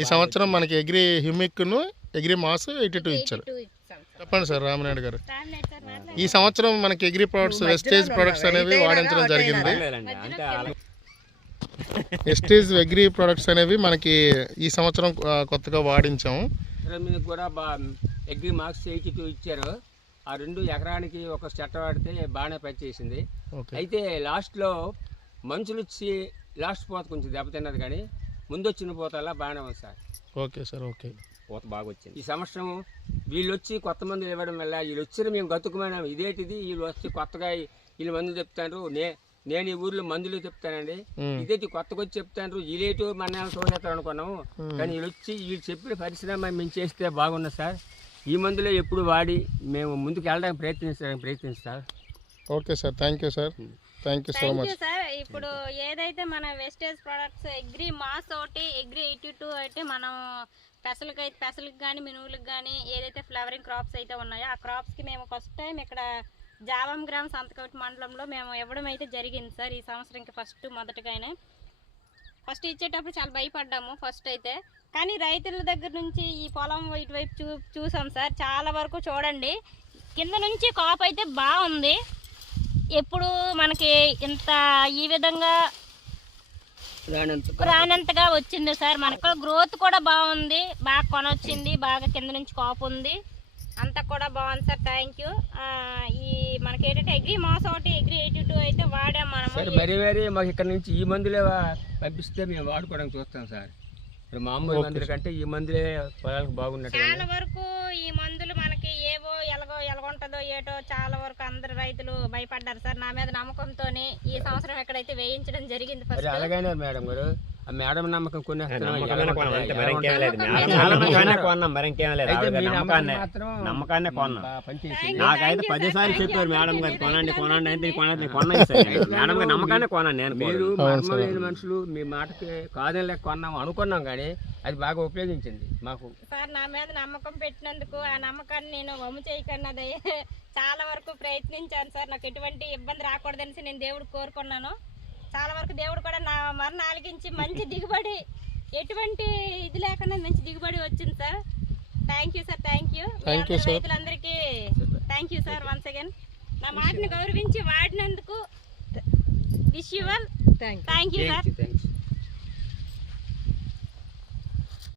ఈ సంవత్సరం మనకి ఎగ్రి హ్యూమిక్ను ఎగ్రి మాస్ ఎయిటీ టూ ఇచ్చారు. చెప్పండి సార్ రామనాయుడు గారు. రామనాయుడు సార్ మాట్లాడండి. ఈ సంవత్సరం మనకి ఎగ్రి ప్రొడక్ట్స్ వెస్టేజ్ ప్రొడక్ట్స్ అనేవి వాడించడం జరిగింది. వెస్టేజ్ ఎగ్రి ప్రొడక్ట్స్ అనేవి మనకి ఈ సంవత్సరం కొత్తగా వాడించాము మీద కూడా బా ఎగ్రి మార్క్స్ ఎయిటీ టూ ఇచ్చారు. ఆ రెండు ఎకరానికి ఒక చెట్ట వాడితే బాగానే పనిచేసింది ఓకే. అయితే లాస్ట్లో మనుషులు వచ్చి లాస్ట్ పోత కొంచెం దెబ్బతిన్నది కానీ ముందు వచ్చిన పోతల్లా బాగానే ఉంది సార్. Okay sir okay. పూత బాగా వచ్చింది ఈ సంవత్సరం వీళ్ళు వచ్చి కొత్త మందులు ఇవ్వడం వల్ల వీళ్ళు వచ్చిన మేము గతుకుమైనాం ఇదేటిది? వీళ్ళు వచ్చి కొత్తగా వీళ్ళు మందులు చెప్తారు నే నేను ఈ ఊర్లో మందులు చెప్తానండి. ఇదేంటి కొత్తగా వచ్చి చెప్తారు వీళ్ళేటు మన చూసేస్తారు అనుకున్నాము. కానీ వీళ్ళు వచ్చి వీళ్ళు చెప్పిన పరిశ్రమ మేము చేస్తే బాగున్నది సార్. ఈ మందులే ఎప్పుడు వాడి మేము ముందుకు వెళ్ళడానికి ప్రయత్నించడానికి ప్రయత్నిస్తాం okay sir thank you sir. Thank you so much sir ఇప్పుడు ఏదైతే మన వెస్టేజ్ ప్రొడక్ట్స్ ఎగ్రీ మాస్ ఒకటి ఎగ్రీ ఎయిటీ టూ అయితే మనం పెసలకి అయితే పెసలకి కానీ మినువులకు కానీ ఏదైతే ఫ్లవరింగ్ క్రాప్స్ అయితే ఉన్నాయో ఆ క్రాప్స్కి మేము ఫస్ట్ టైం ఇక్కడ జావం గ్రామ్ సంతకవటి మండలంలో మేము ఇవ్వడం అయితే జరిగింది సార్ ఈ సంవత్సరంకి ఫస్ట్ మొదటగానే. ఫస్ట్ ఇచ్చేటప్పుడు చాలా భయపడ్డాము ఫస్ట్ అయితే. కానీ రైతుల దగ్గర నుంచి ఈ పొలం ఇటువైపు చూ చూసాం సార్ చాలా వరకు చూడండి. కింద నుంచి కాపు అయితే బాగుంది. ఎప్పుడు మనకి ఇంత ఈ విధంగా రానంతగా వచ్చింది సార్. మనకు గ్రోత్ కూడా బాగుంది. బాగా కొనొచ్చింది. బాగా కింద నుంచి కాపు ఉంది. అంతా కూడా బాగుంది సార్. థ్యాంక్ యూ ఈ మనకి ఏంటంటే ఎగ్రీ మాస్ ఒకటి ఎగ్రీ ఎయిటీ టూ అయితే వాడాం మనము. మరీ మరీ మాకు ఇక్కడ నుంచి ఈ మందులే పంపిస్తే మేము వాడుకోవడానికి చూస్తాం సార్. మామూలు మందుల కంటే ఈ మందులే పొలాలకు బాగున్నట్టు చాలా వరకు ఈ మందులు ఎలాగుంటుందో ఏటో చాలా వరకు అందరు రైతులు భయపడ్డారు సార్ నా మీద నమ్మకంతోని ఈ సంవత్సరం ఎక్కడైతే వేయించడం జరిగింది ఫస్ట్ అలాగైనా మేడం గారు ఆ మేడం నమ్మకం కొన్ని. నమ్మకాన్నే కొన్నాం అయితే నాకైతే పదిసార్లు sir. చెప్పారు. మేడం గారు కొనండి కొనండి అంటే అందరికీ కొనండి కొన్నాను. మేడం గారు నమ్మకాన్నే కొన్నాను నేను. మీరు మనుషులు మీ మాటకి కాదని లేక కొన్నాం అనుకున్నాం కానీ అది బాగా ఉపయోగించింది మాకు. సార్ నా మీద నమ్మకం పెట్టినందుకు ఆ నమ్మకాన్ని నేను వమ్ము చేయకుండా దయ- చాలా వరకు ప్రయత్నించాను సార్. నాకు ఎటువంటి ఇబ్బంది రాకూడదనేసి నేను దేవుడు కోరుకున్నాను. చాలా వరకు దేవుడు కూడా నా మరణ ఆలకించి మంచి దిగుబడి ఎటువంటి ఇది లేకుండా మంచి దిగుబడి వచ్చింది sir. Thank you sir thank you. రైతులందరికీ thank you sir once again నా మాటని గౌరవించి వాడినందుకు wish you thank you sir